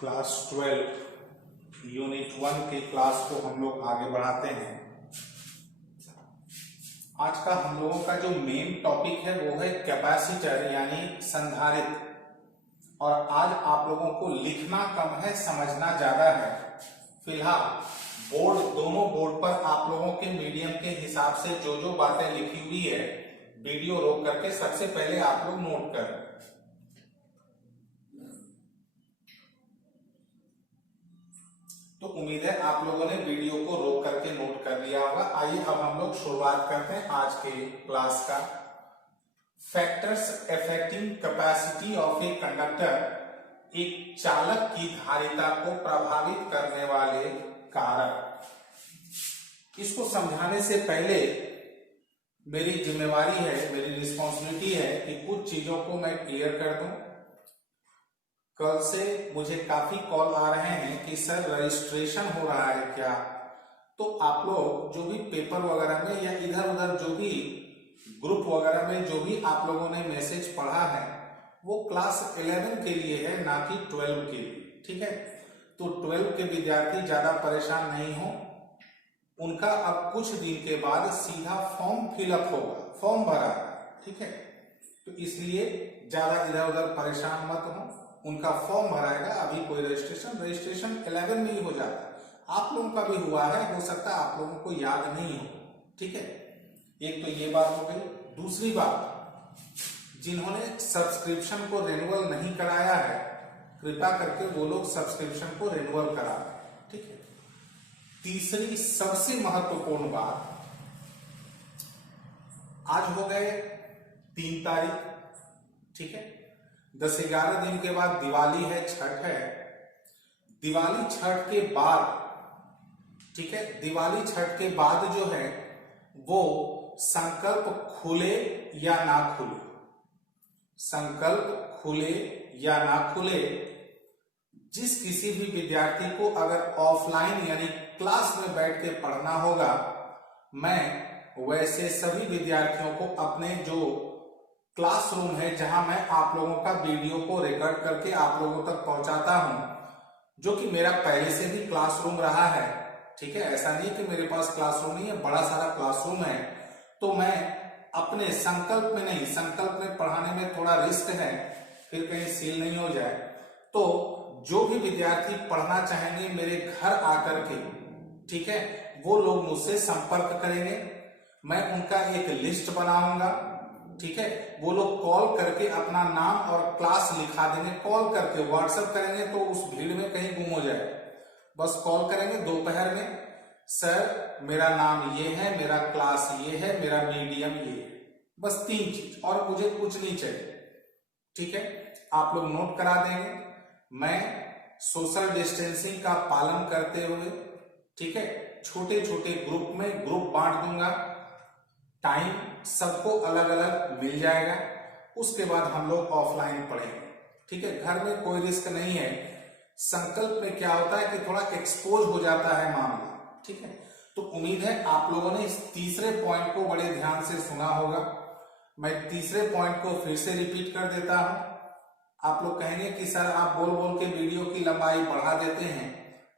Class 12 unit 1 के class को हम लोग आगे बढ़ाते हैं। आज का हम लोगों का जो मेन टॉपिक है वो है कैपेसिटर यानी संधारित्र। और आज आप लोगों को लिखना कम है, समझना ज्यादा है। फिलहाल दोनों बोर्ड पर आप लोगों के मीडियम के हिसाब से जो जो बातें लिखी हुई है वीडियो रोक करके सबसे पहले आप लोग नोट करें। तो उम्मीद है आप लोगों ने वीडियो को रोक करके नोट कर लिया होगा। आइए अब हम लोग शुरुआत करते हैं आज के क्लास का। Factors affecting capacity of a conductor, एक चालक की धारिता को प्रभावित करने वाले कारक। इसको समझाने से पहले मेरी जिम्मेवारी है, मेरी रिस्पॉन्सिबिलिटी है कि कुछ चीजों को मैं क्लियर कर दूं। कल से मुझे काफी कॉल आ रहे हैं कि सर रजिस्ट्रेशन हो रहा है क्या। तो आप लोग जो भी पेपर वगैरह में या इधर उधर जो भी ग्रुप वगैरह में जो भी आप लोगों ने मैसेज पढ़ा है वो क्लास 11 के लिए है, ना कि 12 के लिए। ठीक है, तो 12 के विद्यार्थी ज्यादा परेशान नहीं हो। उनका अब कुछ दिन के बाद सीधा फॉर्म फिलअप होगा, फॉर्म भरा है। ठीक है, तो इसलिए ज्यादा इधर उधर परेशान मत हो। उनका फॉर्म भराएगा, अभी कोई रजिस्ट्रेशन 11 में ही हो जाता है। आप लोगों का भी हुआ है, हो सकता है आप लोगों को याद नहीं हो। ठीक है, एक तो ये बात हो गई। दूसरी बात, जिन्होंने सब्सक्रिप्शन को रिन्यूअल नहीं कराया है कृपया करके वो लोग सब्सक्रिप्शन को रिन्यूअल करा दें। ठीक है, तीसरी सबसे महत्वपूर्ण बात, आज हो गए 3 तारीख। ठीक है, 10-11 दिन के बाद दिवाली है, छठ है। दिवाली छठ के बाद, ठीक है, दिवाली छठ के बाद जो है वो संकल्प खुले या ना खुले, संकल्प खुले या ना खुले, जिस किसी भी विद्यार्थी को अगर ऑफलाइन यानी क्लास में बैठ के पढ़ना होगा, मैं वैसे सभी विद्यार्थियों को अपने जो क्लासरूम है जहां मैं आप लोगों का वीडियो को रिकॉर्ड करके आप लोगों तक पहुंचाता हूं, जो कि मेरा पहले से भी क्लासरूम रहा है। ठीक है, ऐसा नहीं कि मेरे पास क्लासरूम नहीं है, बड़ा सारा क्लासरूम है। तो मैं अपने संकल्प में नहीं, संकल्प में पढ़ाने में थोड़ा रिस्क है, फिर कहीं सील नहीं हो जाए। तो जो भी विद्यार्थी पढ़ना चाहेंगे मेरे घर आकर के, ठीक है, वो लोग मुझसे संपर्क करेंगे। मैं उनका एक लिस्ट बनाऊंगा। ठीक है, वो लोग कॉल करके अपना नाम और क्लास लिखा देंगे। कॉल करके व्हाट्सएप करेंगे तो उस भीड़ में कहीं गुम हो जाए। बस कॉल करेंगे दोपहर में, सर मेरा नाम ये है, मेरा क्लास ये है, मेरा मीडियम ये है। बस 3 चीज, और मुझे कुछ नहीं चाहिए। ठीक है, आप लोग नोट करा देंगे। मैं सोशल डिस्टेंसिंग का पालन करते हुए, ठीक है, छोटे छोटे ग्रुप में ग्रुप बांट दूंगा। टाइम सबको अलग अलग मिल जाएगा। उसके बाद हम लोग ऑफलाइन पढ़ेंगे। ठीक है, घर में कोई रिस्क नहीं है। संकल्प में क्या होता है कि थोड़ा एक्सपोज हो जाता है मामला। ठीक है, तो उम्मीद है आप लोगों ने इस तीसरे पॉइंट को बड़े ध्यान से सुना होगा। मैं तीसरे पॉइंट को फिर से रिपीट कर देता हूं। आप लोग कहेंगे कि सर आप बोल बोल के वीडियो की लंबाई बढ़ा देते हैं,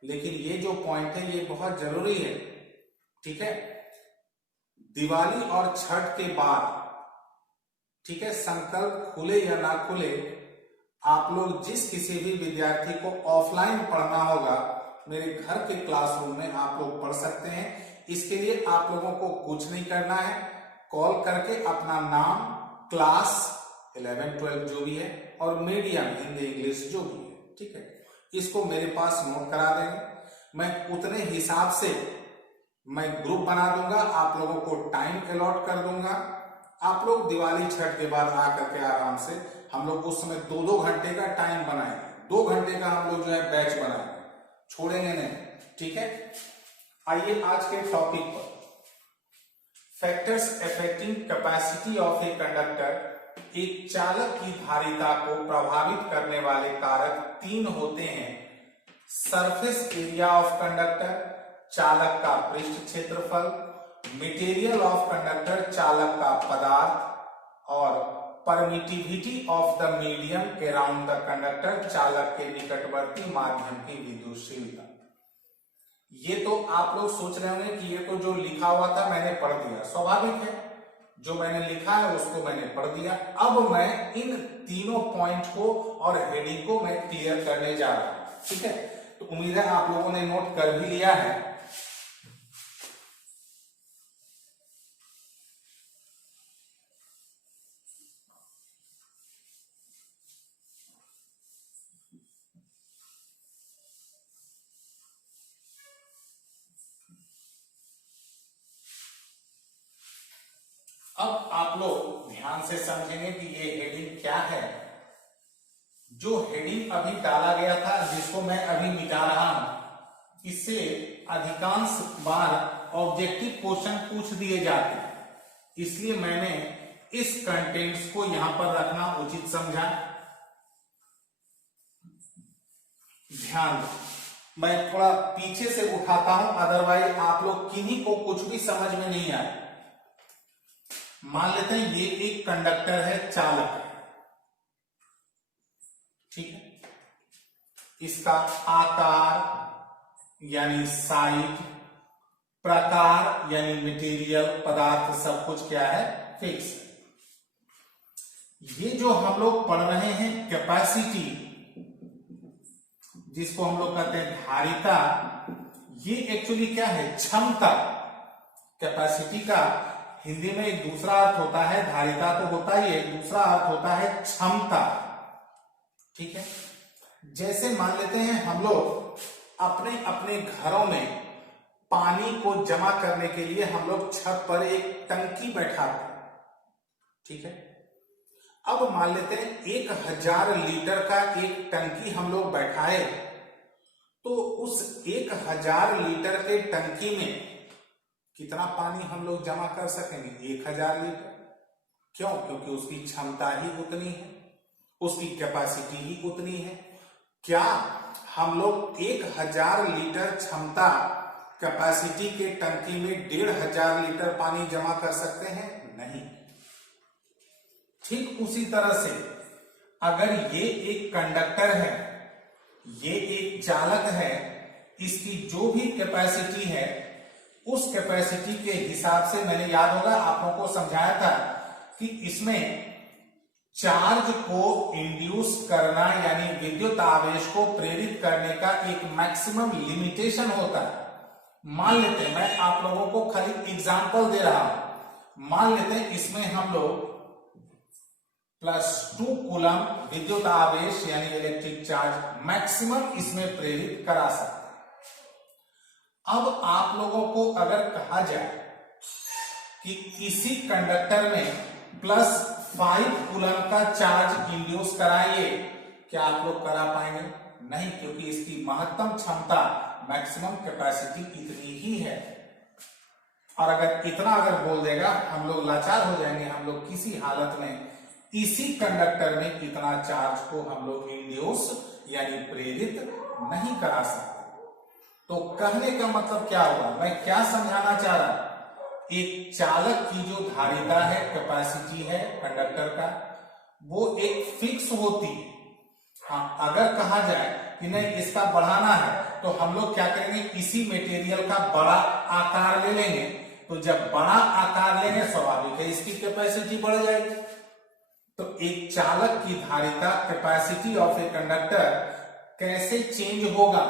लेकिन ये जो पॉइंट है ये बहुत जरूरी है। ठीक है, दिवाली और छठ के बाद, ठीक है, संकल्प खुले या ना खुले, आप लोग जिस किसी भी विद्यार्थी को ऑफलाइन पढ़ना होगा मेरे घर के क्लासरूम में आप लोग पढ़ सकते हैं। इसके लिए आप लोगों को कुछ नहीं करना है, कॉल करके अपना नाम, क्लास 11-12 जो भी है और मीडियम हिंदी इंग्लिश जो भी है, ठीक है, इसको मेरे पास नोट करा देंगे। मैं उतने हिसाब से मैं ग्रुप बना दूंगा, आप लोगों को टाइम अलॉट कर दूंगा। आप लोग दिवाली छठ के बाद आकर के आराम से, हम लोग उस समय 2-2 घंटे का टाइम बनाएंगे। 2 घंटे का हम लोग जो है बैच बनाएंगे, छोड़ेंगे नहीं। ठीक है, आइए आज के टॉपिक पर। Factors affecting capacity of a conductor, एक चालक की धारिता को प्रभावित करने वाले कारक 3 होते हैं। सरफेस एरिया ऑफ कंडक्टर, चालक का पृष्ठ क्षेत्रफल, मटेरियल ऑफ कंडक्टर, चालक का पदार्थ, और permittivity of the medium around the conductor, चालक के निकटवर्ती माध्यम की विद्युतशीलता। ये तो आप लोग सोच रहे होंगे कि ये तो जो लिखा हुआ था मैंने पढ़ दिया, स्वाभाविक है, जो मैंने लिखा है उसको मैंने पढ़ दिया। अब मैं इन तीनों पॉइंट को और हेडिंग को मैं क्लियर करने जा रहा हूं, ठीक है। तो उम्मीद है आप लोगों ने नोट कर भी लिया है। अब आप लोग ध्यान से समझेंगे कि ये हेडिंग क्या है। जो हेडिंग अभी डाला गया था, जिसको मैं अभी मिटा रहा हूं, इससे अधिकांश बार ऑब्जेक्टिव क्वेश्चन पूछ दिए जाते हैं, इसलिए मैंने इस कंटेंट्स को यहां पर रखना उचित समझा। ध्यान दो, मैं थोड़ा पीछे से उठाता हूं, अदरवाइज आप लोग किन्हीं को कुछ भी समझ में नहीं आए। मान लेते हैं ये एक कंडक्टर है, चालक है, ठीक है। इसका आकार यानी साइज, प्रकार यानी मटेरियल, पदार्थ, सब कुछ क्या है, फिक्स है। ये जो हम लोग पढ़ रहे हैं कैपेसिटी, जिसको हम लोग कहते हैं धारिता, ये एक्चुअली क्या है, क्षमता। कैपेसिटी का हिंदी में एक दूसरा अर्थ होता है, धारिता तो होता ही है, दूसरा अर्थ होता है क्षमता, ठीक है। जैसे मान लेते हैं हम लोग अपने अपने घरों में पानी को जमा करने के लिए हम लोग छत पर एक टंकी बैठाते हैं, ठीक है। अब मान लेते हैं 1000 लीटर का एक टंकी हम लोग बैठाए, तो उस 1000 लीटर के टंकी में कितना पानी हम लोग जमा कर सकेंगे, 1000 लीटर। क्यों? क्योंकि उसकी क्षमता ही उतनी है, उसकी कैपेसिटी ही उतनी है। क्या हम लोग 1000 लीटर क्षमता कैपेसिटी के टंकी में 1500 लीटर पानी जमा कर सकते हैं? नहीं। ठीक उसी तरह से अगर ये एक कंडक्टर है, ये एक चालक है, इसकी जो भी कैपेसिटी है, उस कैपेसिटी के हिसाब से मैंने, याद होगा आप लोगों को समझाया था कि इसमें चार्ज को इंड्यूस करना यानी विद्युत आवेश को प्रेरित करने का एक मैक्सिमम लिमिटेशन होता है। मान लेते हैं, मैं आप लोगों को खाली एग्जांपल दे रहा हूं, मान लेते हैं इसमें हम लोग +2 कूलम विद्युत आवेश यानी इलेक्ट्रिक चार्ज मैक्सिमम इसमें प्रेरित करा सकते हैं। अब आप लोगों को अगर कहा जाए कि इसी कंडक्टर में +5 कूलम का चार्ज इंड्यूस कराइए, क्या आप लोग करा पाएंगे? नहीं, क्योंकि इसकी महत्तम क्षमता, मैक्सिमम कैपेसिटी इतनी ही है। और अगर इतना अगर बोल देगा, हम लोग लाचार हो जाएंगे, हम लोग किसी हालत में इसी कंडक्टर में इतना चार्ज को हम लोग इंड्यूस यानी प्रेरित नहीं करा सकते। तो कहने का मतलब क्या हुआ, मैं क्या समझाना चाह रहा हूं, एक चालक की जो धारिता है, कैपेसिटी है कंडक्टर का, वो एक फिक्स होती है। हाँ, अगर कहा जाए कि नहीं इसका बढ़ाना है, तो हम लोग क्या करेंगे, इसी मटेरियल का बड़ा आकार ले लेंगे। तो जब बड़ा आकार लेंगे, स्वाभाविक है इसकी कैपेसिटी बढ़ जाएगी। तो एक चालक की धारिता, कैपेसिटी ऑफ ए कंडक्टर कैसे चेंज होगा,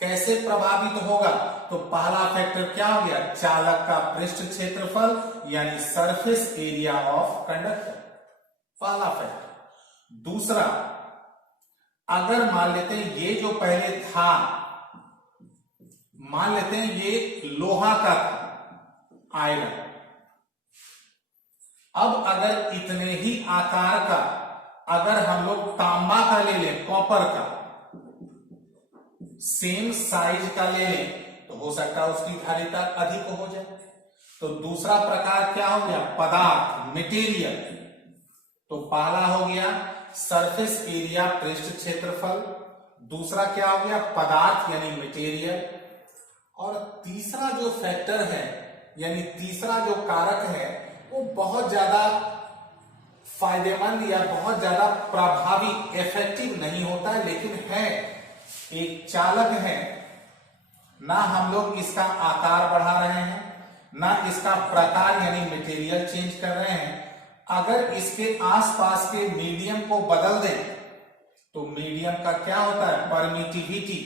कैसे प्रभावित होगा? तो पहला फैक्टर क्या हो गया, चालक का पृष्ठ क्षेत्रफल यानी सरफेस एरिया ऑफ कंडक्टर, पहला फैक्टर। दूसरा, अगर मान लेते हैं ये जो पहले था, मान लेते हैं ये लोहा का था, आयरन, अब अगर इतने ही आकार का अगर हम लोग तांबा का ले लें, कॉपर का सेम साइज का ले लें, तो हो सकता है उसकी धारिता अधिक हो जाए। तो दूसरा प्रकार क्या हो गया, पदार्थ, मटेरियल। तो पहला हो गया सरफेस एरिया, पृष्ठ क्षेत्रफल। दूसरा क्या हो गया, पदार्थ यानी मटेरियल। और तीसरा जो फैक्टर है यानी तीसरा जो कारक है, वो बहुत ज्यादा फायदेमंद या बहुत ज्यादा प्रभावी इफेक्टिव नहीं होता है, लेकिन है एक चालक है। ना हम लोग इसका आकार बढ़ा रहे हैं, ना इसका प्रकार यानी मटेरियल चेंज कर रहे हैं। अगर इसके आसपास के मीडियम को बदल दें तो मीडियम का क्या होता है, परमिटिविटी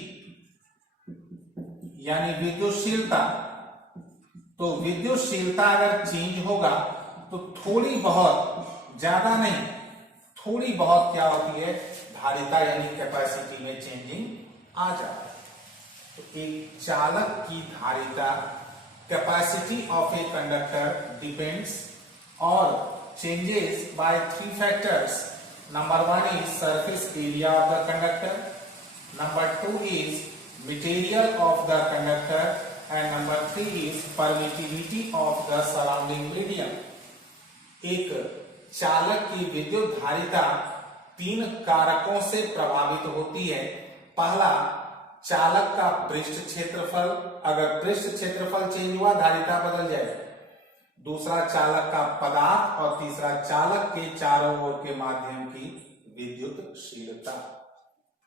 यानी विद्युतशीलता। तो विद्युतशीलता अगर चेंज होगा तो थोड़ी बहुत, ज्यादा नहीं, थोड़ी बहुत क्या होती है, धारिता यानी कैपेसिटी में चेंजिंग आ जाता है। तो एक चालक की धारिता, capacity of a conductor depends और changes by 3 factors. Number 1 is surface area of the conductor. Number 2 is material of the conductor, and number 3 is permittivity of the surrounding medium. एक चालक की विद्युत धारिता 3 कारकों से प्रभावित होती है। पहला, चालक का पृष्ठ क्षेत्रफल, अगर पृष्ठ क्षेत्रफल चेंज हुआ धारिता बदल जाएगी। दूसरा, चालक का पदार्थ, और तीसरा, चालक के चारों ओर के माध्यम की विद्युतशीलता।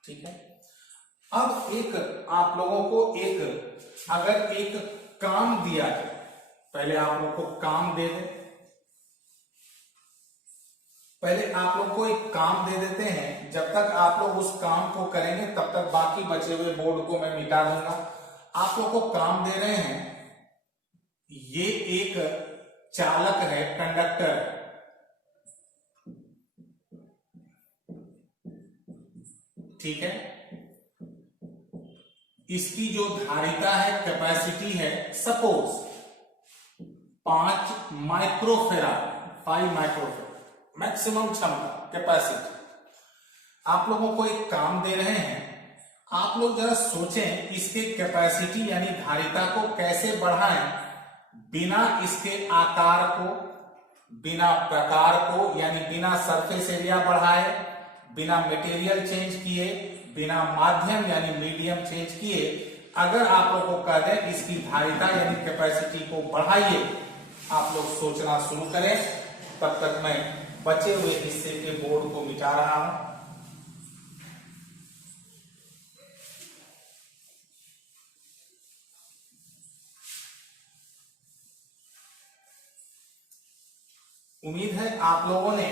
ठीक है। अब एक आप लोगों को अगर एक काम दिया है, पहले आप लोग को काम दे दे, पहले आप लोग को एक काम दे देते हैं। जब तक आप लोग उस काम को करेंगे तब तक बाकी बचे हुए बोर्ड को मैं मिटा दूंगा। आप लोग को काम दे रहे हैं, ये एक चालक है, कंडक्टर, ठीक है। इसकी जो धारिता है, कैपेसिटी है, सपोज 5 माइक्रोफेराड, 5 माइक्रोफेराड मैक्सिमम क्षमता, कैपेसिटी। आप लोगों को एक काम दे रहे हैं, आप लोग जरा सोचें इसके कैपेसिटी यानी धारिता को कैसे बढ़ाएं बिना इसके आकार को, बिना प्रकार को यानी बिना सरफेस एरिया बढ़ाए, बिना मटेरियल चेंज किए, बिना माध्यम यानी मीडियम चेंज किए। अगर आप लोग को कह दें इसकी धारिता यानी कैपेसिटी को बढ़ाइए, आप लोग सोचना शुरू करें। तब तक मैं बचे हुए हिस्से के बोर्ड को मिटा रहा हूं। उम्मीद है आप लोगों ने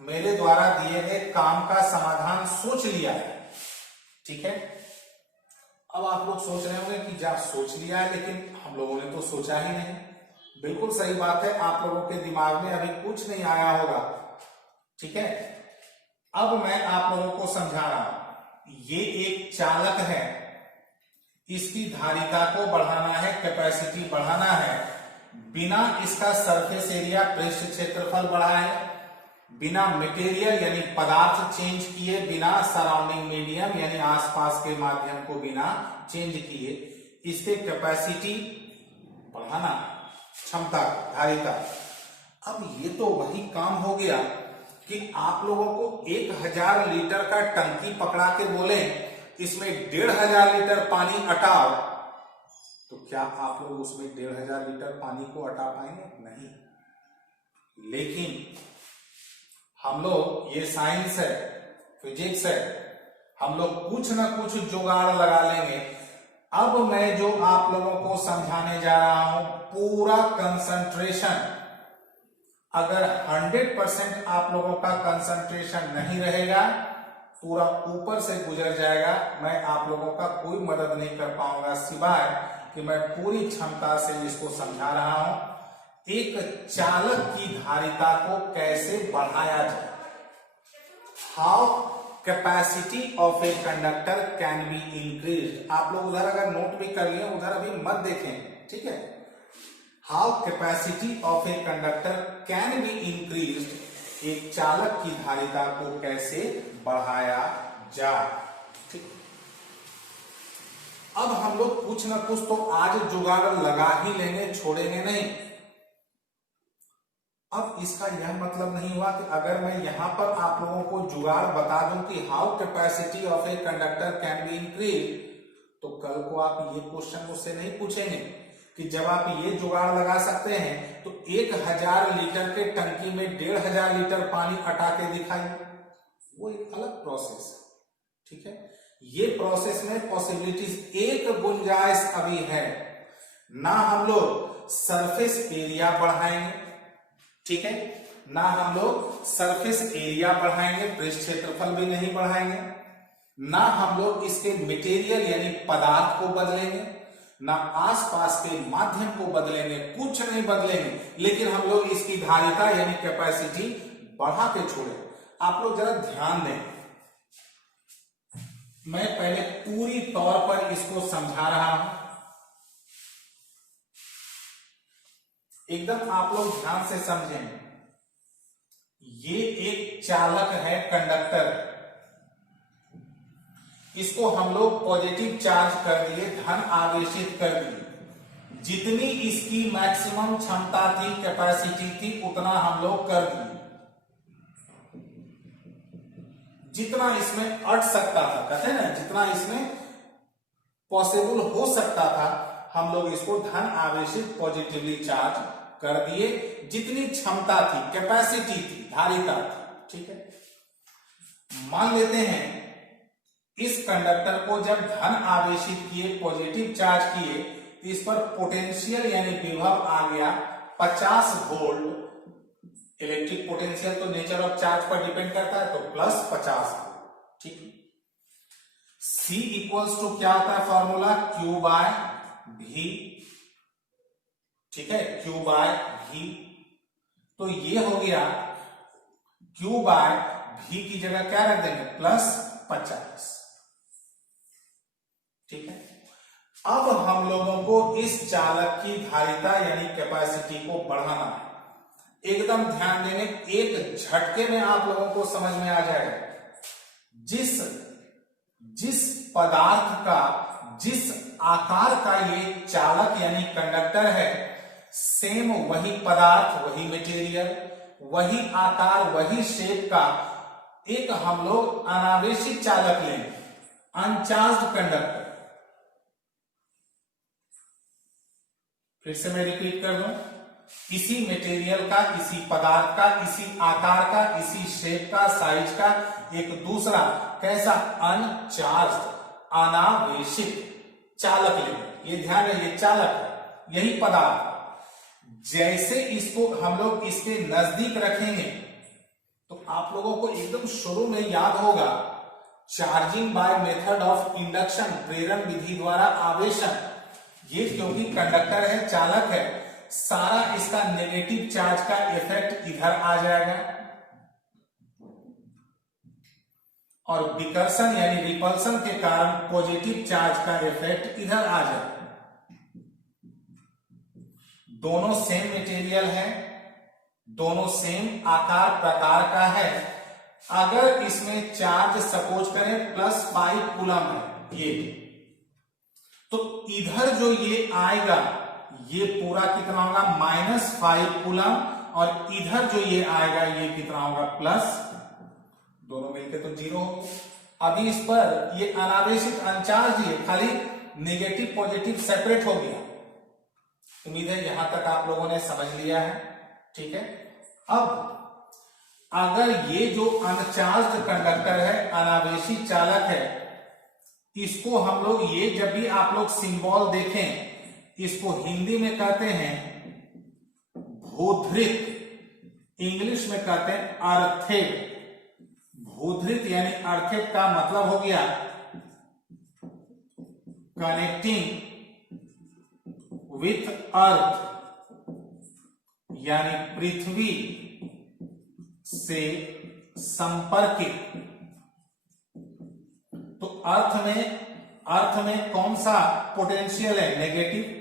मेरे द्वारा दिए गए काम का समाधान सोच लिया है। ठीक है। अब आप लोग सोच रहे होंगे कि जा सोच लिया है, लेकिन हम लोगों ने तो सोचा ही नहीं। बिल्कुल सही बात है, आप लोगों के दिमाग में अभी कुछ नहीं आया होगा। ठीक है। अब मैं आप लोगों को समझा रहा हूं। ये एक चालक है, इसकी धारिता को बढ़ाना है, कैपेसिटी बढ़ाना है, बिना इसका सरफेस एरिया, पृष्ठ क्षेत्रफल बढ़ाए, बिना मटेरियल यानी पदार्थ चेंज किए, बिना सराउंडिंग मीडियम यानी आसपास के माध्यम को बिना चेंज किए, इसके कैपेसिटी बढ़ाना, क्षमता, धारिता। अब ये तो वही काम हो गया कि आप लोगों को 1000 लीटर का टंकी पकड़ा के बोले इसमें 1500 लीटर पानी अटाओ, तो क्या आप लोग उसमें 1500 लीटर पानी को अटा पाएंगे? नहीं। लेकिन हम लोग, ये साइंस है, फिजिक्स है, हम लोग कुछ ना कुछ जुगाड़ लगा लेंगे। अब मैं जो आप लोगों को समझाने जा रहा हूं, पूरा कंसंट्रेशन, अगर 100% आप लोगों का कंसंट्रेशन नहीं रहेगा, पूरा ऊपर से गुजर जाएगा। मैं आप लोगों का कोई मदद नहीं कर पाऊंगा, सिवाय कि मैं पूरी क्षमता से इसको समझा रहा हूं। एक चालक की धारिता को कैसे बढ़ाया जाए, how capacity of a conductor can be increased. आप लोग उधर अगर नोट भी कर लिए, उधर अभी मत देखें, ठीक है। How capacity of a conductor can be increased, एक चालक की धारिता को कैसे बढ़ाया जाए। ठीक। अब हम लोग कुछ ना कुछ तो आज जुगाड़ लगा ही लेंगे, छोड़ेंगे नहीं। अब इसका यह मतलब नहीं हुआ कि अगर मैं यहां पर आप लोगों को जुगाड़ बता दूं कि how capacity of a conductor can be increase, तो कल को आप ये क्वेश्चन मुझसे नहीं पूछेंगे कि जब आप ये जुगाड़ लगा सकते हैं तो 1000 लीटर के टंकी में 1500 लीटर पानी अटा के दिखाइए, वो एक अलग प्रोसेस है। ठीक है, ये प्रोसेस में पॉसिबिलिटीज, एक गुंजाइश अभी है, ना हम लोग सरफेस एरिया बढ़ाएंगे, ठीक है, ना हम लोग सरफेस एरिया बढ़ाएंगे, पृष्ठ क्षेत्रफल भी नहीं बढ़ाएंगे, ना हम लोग इसके मटेरियल यानी पदार्थ को बदलेंगे, ना आसपास के माध्यम को बदलेंगे, कुछ नहीं बदलेंगे, लेकिन हम लोग इसकी धारिता यानी कैपेसिटी बढ़ा के छोड़े। आप लोग जरा ध्यान दें, मैं पहले पूरी तौर पर इसको समझा रहा हूं, एकदम आप लोग ध्यान से समझें। ये एक चालक है, कंडक्टर, इसको हम लोग पॉजिटिव चार्ज कर दिए, धन आवेशित कर दिए, जितनी इसकी मैक्सिमम क्षमता थी, कैपेसिटी थी, उतना हम लोग कर दिए, जितना इसमें अट सकता था, कहते हैं ना, जितना इसमें पॉसिबल हो सकता था, हम लोग इसको धन आवेशित पॉजिटिवली चार्ज कर दिए, जितनी क्षमता थी, कैपेसिटी थी, धारिता थी। ठीक है, मान लेते हैं इस कंडक्टर को जब धन आवेशित किए, पॉजिटिव चार्ज किए, तो इस पर पोटेंशियल यानी विभव आ गया 50 वोल्ट। इलेक्ट्रिक पोटेंशियल तो नेचर ऑफ चार्ज पर डिपेंड करता है, तो प्लस 50 वोल्ट। ठीक है, C इक्वल्स टू क्या होता है फॉर्मूला, Q बाय V। ठीक है, Q बाय V, तो ये हो गया Q बाय V की जगह क्या रख देंगे, प्लस 50। ठीक है, अब हम लोगों को इस चालक की धारिता यानी कैपेसिटी को बढ़ाना है। एकदम ध्यान देंगे, एक झटके में आप लोगों को समझ में आ जाएगा। जिस पदार्थ का, जिस आकार का ये चालक यानी कंडक्टर है, सेम वही पदार्थ, वही मटेरियल, वही आकार, वही शेप का एक हम लोग अनावेशित चालक लेंगे, अनचार्ज्ड कंडक्टर। फिर से मैं रिपीट कर दूं, इसी मटेरियल का, इसी पदार्थ का, इसी आकार का, इसी शेप का, साइज का एक दूसरा कैसा अनचार्ज्ड, अनावेशित चालक लेंगे। ये ध्यान है, ये चालक है, यही पदार्थ। जैसे इसको हम लोग इसके नजदीक रखेंगे तो आप लोगों को एकदम शुरू में याद होगा, charging by method of induction, प्रेरण विधि द्वारा आवेशन। ये क्योंकि कंडक्टर है, चालक है, सारा इसका नेगेटिव चार्ज का इफेक्ट इधर आ जाएगा और विकर्षण यानी रिपल्सन के कारण पॉजिटिव चार्ज का इफेक्ट इधर आ जाएगा। दोनों सेम मटेरियल है, दोनों सेम आकार प्रकार का है। अगर इसमें चार्ज सपोज करें प्लस 5 कूलम है ये, तो इधर जो ये आएगा ये पूरा कितना होगा, -5 कूलम, और इधर जो ये आएगा ये कितना होगा, प्लस, दोनों मिलके तो 0 हो। अभी इस पर ये अनावेशित अनचार्ज है, खाली नेगेटिव पॉजिटिव सेपरेट हो गया। उम्मीद है यहां तक आप लोगों ने समझ लिया है। ठीक है, अब अगर ये जो अनचार्ज्ड कंडक्टर है, अनावेशित चालक है, इसको हम लोग, ये जब भी आप लोग सिंबल देखें, इसको हिंदी में कहते हैं भूधृत, इंग्लिश में कहते हैं अर्थेड। भूधृत यानी अर्थेड का मतलब हो गया कनेक्टिंग विथ अर्थ, यानी पृथ्वी से संपर्कित। तो अर्थ में कौन सा पोटेंशियल है, नेगेटिव।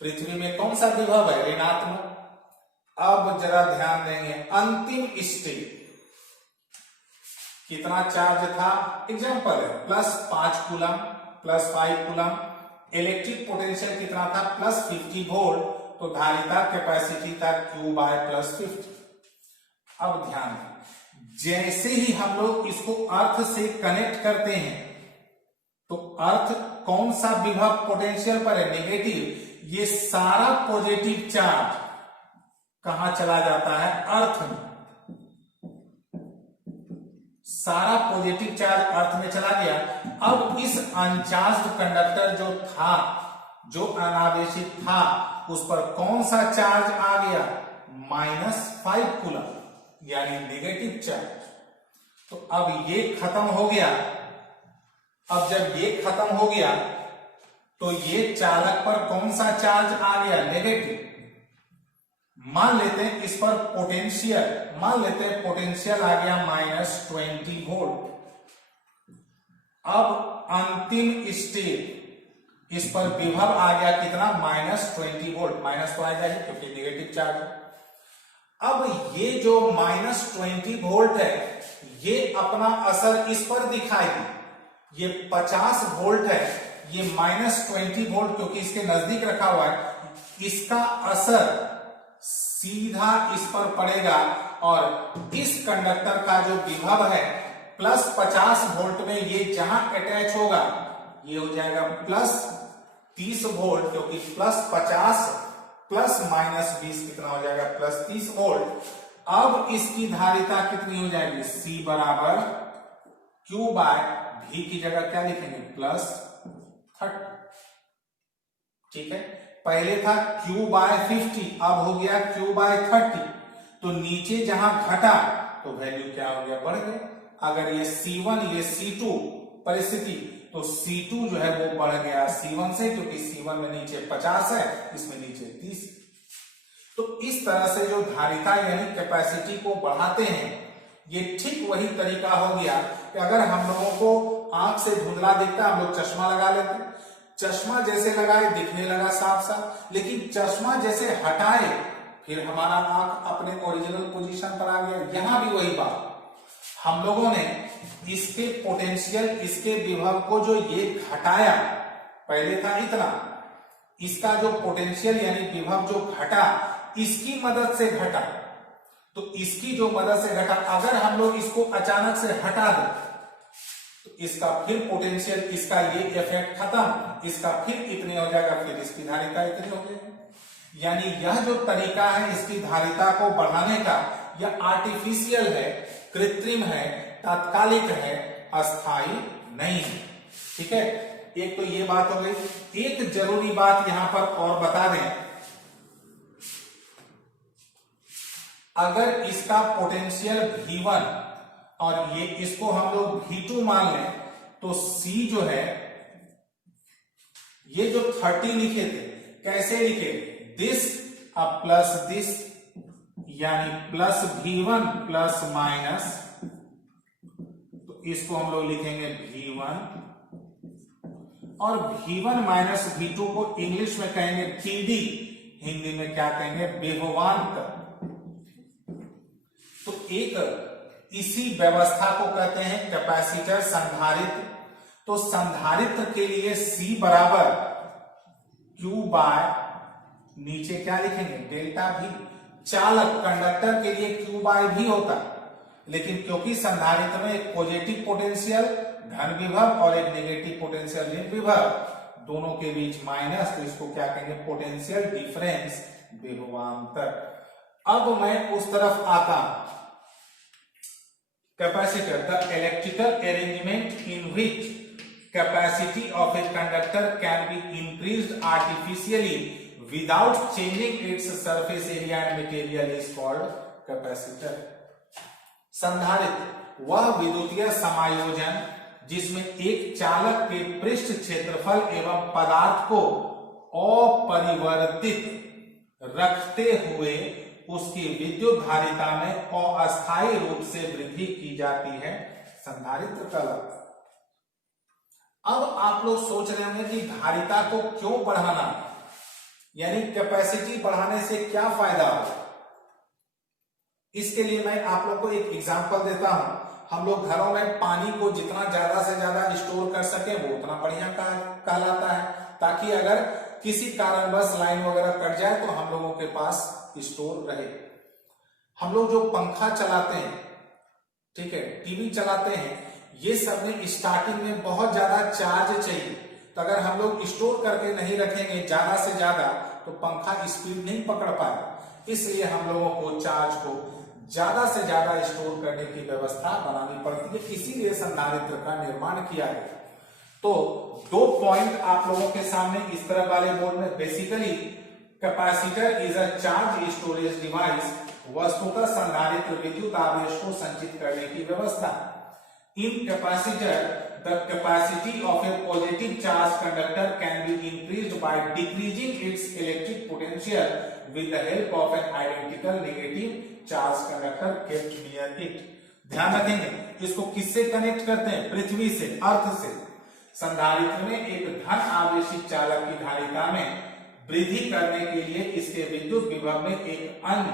पृथ्वी में कौन सा विभव है, ऋणात्मक। अब जरा ध्यान देंगे, अंतिम स्टेट कितना चार्ज था, एग्जांपल है +5 कूलम, +5 कूलम। इलेक्ट्रिक पोटेंशियल कितना था, +50 वोल्ट, तो धारिता कैपेसिटी था Q बाय +50। अब ध्यान दें, जैसे ही हम लोग इसको अर्थ से कनेक्ट करते हैं तो अर्थ कौन सा विभव पोटेंशियल पर है, नेगेटिव, ये सारा पॉजिटिव चार्ज कहां चला जाता है? अर्थ में। सारा पॉजिटिव चार्ज अर्थ में चला गया। अब इस अनचार्ज्ड कंडक्टर जो था, जो अनावेशित था, उस पर कौन सा चार्ज आ गया? -5 कूलम, यानी नेगेटिव चार्ज। तो अब ये खत्म हो गया। अब जब ये खत्म हो गया तो ये चालक पर कौन सा चार्ज आ गया? नेगेटिव। मान लेते हैं इस पर पोटेंशियल, मान लेते हैं पोटेंशियल आ गया -20 वोल्ट। अब अंतिम स्टेप, इस पर विभव आ गया कितना? -20 वोल्ट। माइनस तो आ जाएगी क्योंकि नेगेटिव चार्ज है। अब ये जो -20 वोल्ट है, ये अपना असर इस पर दिखाएगी। ये 50 वोल्ट है, ये -20 वोल्ट क्योंकि इसके नजदीक रखा हुआ है, इसका असर सीधा इस पर पड़ेगा और इस कंडक्टर का जो विभव है +50 वोल्ट में, ये जहां अटैच होगा ये हो जाएगा +30 वोल्ट, क्योंकि +50 +-20 कितना हो जाएगा? +30 वोल्ट। अब इसकी धारिता कितनी हो जाएगी? C बराबर Q/V की जगह क्या लिखेंगे? +30। ठीक है, पहले था Q/50, अब हो गया Q/30। तो नीचे जहां घटा तो वैल्यू क्या हो गया? बढ़ गया। अगर ये C1 ये C2 परिस्थिति, तो C2 जो है वो बढ़ गया C1 से, क्योंकि C1 में नीचे 50 है, इसमें नीचे 30। तो इस तरह से जो धारिता यानी कैपेसिटी को बढ़ाते हैं, ये ठीक वही तरीका हो गया कि अगर हम लोगों को आंख से धुंधला दिखता है, हम लोग चश्मा लगा लेते हैं। चश्मा जैसे लगाए दिखने लगा साफ साफ, लेकिन चश्मा जैसे हटाए फिर हमारा आंख अपने ओरिजिनल पोजीशन पर आ गया। यहां भी वही बात, हम लोगों ने इसके पोटेंशियल, इसके विभव को जो ये घटाया, पहले था इतना, इसका जो पोटेंशियल यानी विभव जो घटा, इसकी मदद से घटा। तो इसकी जो मदद से घटा, अगर हम लोग इसको अचानक से हटा दें तो इसका फिर पोटेंशियल, इसका ये इफेक्ट खत्म, इसका फिर इतने हो जाएगा, फिर इसकी धारिता इतनी हो जाएगी। यानी यह जो तरीका है इसकी धारिता को बढ़ाने का, यह आर्टिफिशियल है, कृत्रिम है, तात्कालिक है, अस्थाई नहीं है। ठीक है, एक तो ये बात हो गई। एक जरूरी बात यहां पर और बता दें, अगर इसका पोटेंशियल V1 और ये इसको हम लोग V2 मान लें, तो C जो है, ये जो 30 लिखे थे, कैसे लिखे? दिस प्लस दिस, यानी +V1 प्लस माइनस, तो इसको हम लोग लिखेंगे V1, और V1 माइनस V2 को इंग्लिश में कहेंगे TD, हिंदी में क्या कहेंगे? विभवांतर। तो एक इसी व्यवस्था को कहते हैं कैपेसिटर संधारित्र। तो संधारित्र के लिए C बराबर Q बाय, नीचे क्या लिखेंगे? Delta V। चालक कंडक्टर के लिए Q बाय V होता, लेकिन क्योंकि संधारित्र में एक पॉजिटिव पोटेंशियल धन विभव और एक नेगेटिव पोटेंशियल ऋण विभव, दोनों के बीच माइनस, तो इसको क्या कहेंगे? पोटेंशियल डिफरेंस, विभवांतर। अब मैं उस तरफ आता हूं, capacitor, the electrical arrangement in which capacity of a conductor can be increased artificially without changing its surface area and material is called capacitor. संधारित्र वह विद्युतीय समायोजन जिसमें एक चालक के पृष्ठ क्षेत्रफल एवं पदार्थ को अपरिवर्तित रखते हुए उसकी विद्युत धारिता में अस्थायी रूप से वृद्धि की जाती है, संधारित्र कहलाता है। अब आप लोग सोच रहे होंगे कि धारिता को क्यों बढ़ाना, यानी कैपेसिटी बढ़ाने से क्या फायदा होगा। इसके लिए मैं आप लोग को एक एग्जांपल देता हूं। हम लोग घरों में पानी को जितना ज्यादा से ज्यादा स्टोर कर सके वो उतना बढ़िया कहलाता है, ताकि अगर किसी कारणवश लाइन वगैरह कट जाए तो हम लोगों के पास स्टोर रहे। हम लोग जो पंखा चलाते हैं, ठीक है, टीवी चलाते हैं, ये सब में स्टार्टिंग में बहुत ज्यादा चार्ज चाहिए, तो अगर हम लोग स्टोर करके नहीं रखेंगे ज्यादा से ज्यादा तो पंखा स्पीड नहीं पकड़ पाएगा। इसलिए हम लोगों को चार्ज को ज्यादा से ज्यादा स्टोर करने की व्यवस्था बनानी पड़ती है, इसीलिए संधारित्र का निर्माण किया गया। तो 2 पॉइंट आप लोगों के सामने इस तरह वाले बोर्ड में, basically capacitor is a charge storage device, वस्तुतः संधारित्र विद्युत आवेश को संचित करने की व्यवस्था। इन capacitor the capacity of a positive charge conductor can be increased by decreasing its electric potential with the help of an identical negative charge conductor kept near it। ध्यान रखेंगे, इसको किससे कनेक्ट करते हैं? पृथ्वी से, अर्थ से। संधारित्र में एक धन आवेशित चालक की धारिता में वृद्धि करने के लिए इसके विद्युत विभव में एक अन्य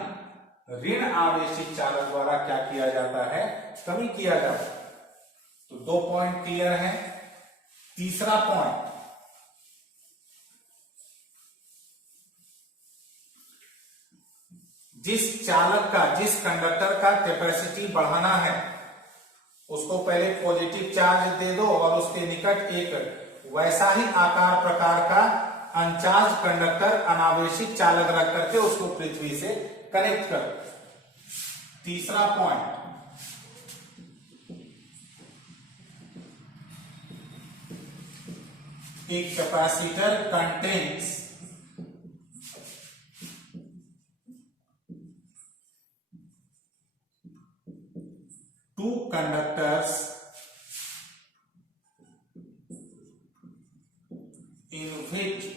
ऋण आवेशित चालक द्वारा क्या किया जाता है? कमी किया जाता है। तो 2 पॉइंट क्लियर है। तीसरा पॉइंट, जिस चालक का, जिस कंडक्टर का कैपेसिटी बढ़ाना है उसको पहले पॉजिटिव चार्ज दे दो और उसके निकट एक वैसा ही आकार प्रकार का अनचार्ज कंडक्टर, अनावेशित चालक रख करके उसको पृथ्वी से कनेक्ट कर। तीसरा point, a capacitor contains two conductors in which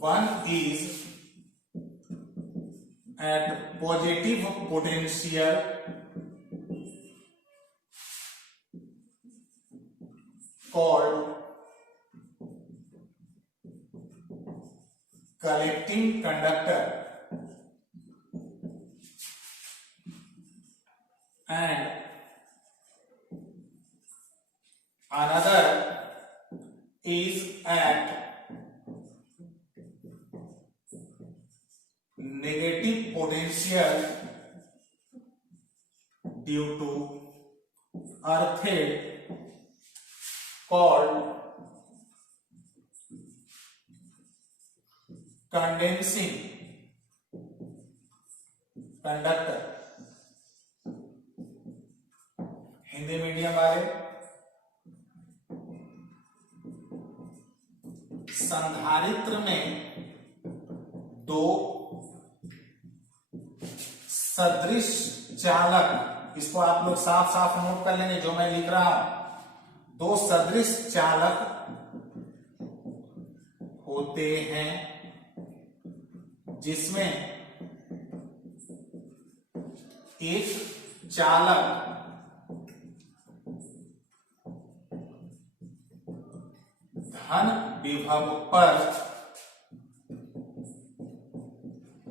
one is at positive potential called collecting conductor and another is at negative potential due to earthquake called condensing conductor. Hindi medium वाले, संधारित्र में 2 सदृश चालक, इसको आप लोग साफ साफ नोट कर लेंगे जो मैं लिख रहा हूं। 2 सदृश चालक होते हैं जिसमें एक चालक धन विभव पर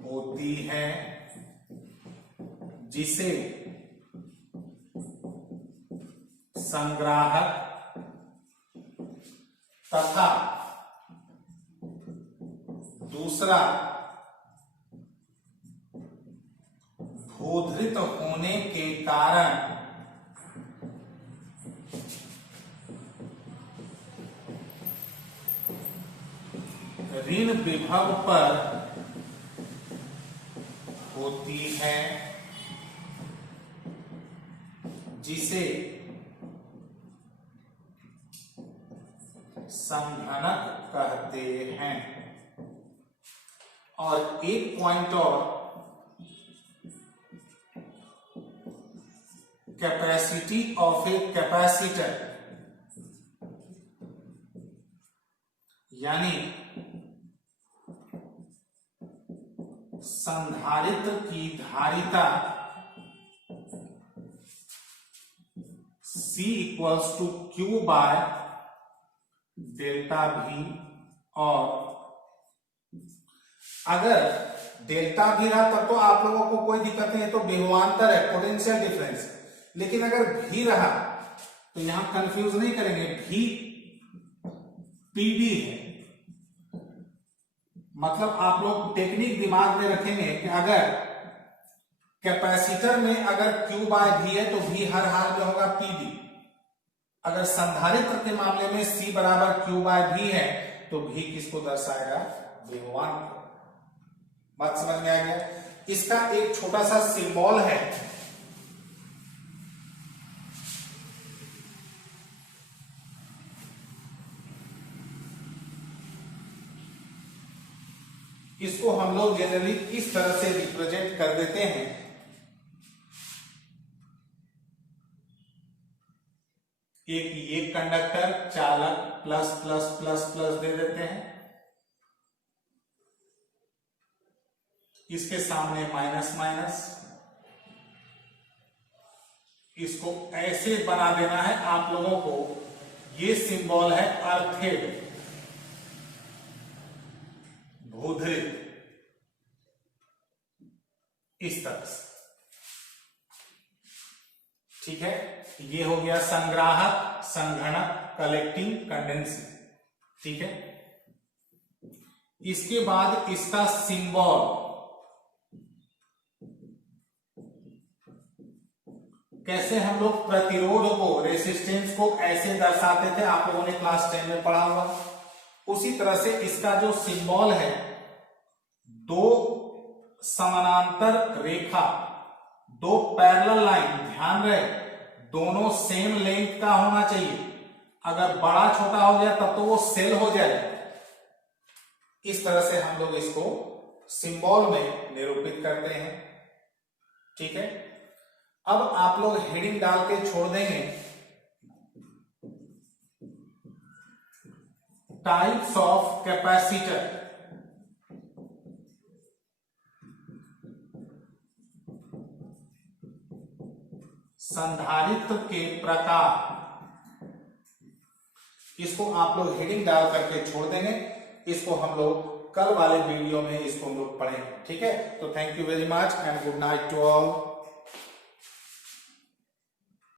होती है जिसे संग्राहक तथा दूसरा भूधृत होने के कारण ऋण विभव पर होती है जिसे संघनक कहते हैं। और एक पॉइंट और, कैपेसिटी ऑफ ए कैपेसिटर, यानी संधारित्र की धारिता C equals to Q by delta V। और अगर डेल्टा भी रहा तब तो आप लोगों को कोई दिक्कत नहीं है, तो विभवांतर है, पोटेंशियल डिफरेंस। लेकिन अगर भी रहा तो यहां कंफ्यूज नहीं करेंगे, भी पीडी है, मतलब आप लोग टेक्निक दिमाग में रखेंगे कि अगर कैपेसिटर में अगर Q बाय V है तो V हर हाल में होगा पीडी। अगर संधारित्र के मामले में C बराबर Q/V है तो V किसको दर्शाएगा? विभवान को। बात समझ में आ गया? इसका एक छोटा सा सिंबल है, इसको हम लोग जनरली इस तरह से रिप्रेजेंट कर देते हैं। एक कंडक्टर चालक प्लस प्लस प्लस प्लस दे देते हैं, इसके सामने माइनस माइनस, इसको ऐसे बना देना है आप लोगों को। ये सिंबल है अर्थेड, भूधृत, इस तरह से। ठीक है, ये हो गया संग्राहक, संघनक, कलेक्टिंग, कंडेंसिंग। ठीक है, इसके बाद इसका सिंबल कैसे हम लोग प्रतिरोध को, रेसिस्टेंस को ऐसे दर्शाते थे, आप लोगों ने क्लास 10 में पढ़ा होगा। उसी तरह से इसका जो सिंबल है, दो समानांतर रेखा, दो पैरेलल लाइन, ध्यान रहे दोनों सेम लेंथ का होना चाहिए। अगर बड़ा छोटा हो गया तब तो वो सेल हो जाए। इस तरह से हम लोग इसको सिंबल में निरूपित करते हैं। ठीक है, अब आप लोग हेडिंग डाल के छोड़ देंगे टाइप्स ऑफ कैपेसिटर। संधारित्र के प्रकार, इसको आप लोग हेडिंग डाल करके छोड़ देंगे। इसको हम लोग कल वाले वीडियो में इसको हम लोग पढ़ेंगे। ठीक है, तो thank you very much and good night to all.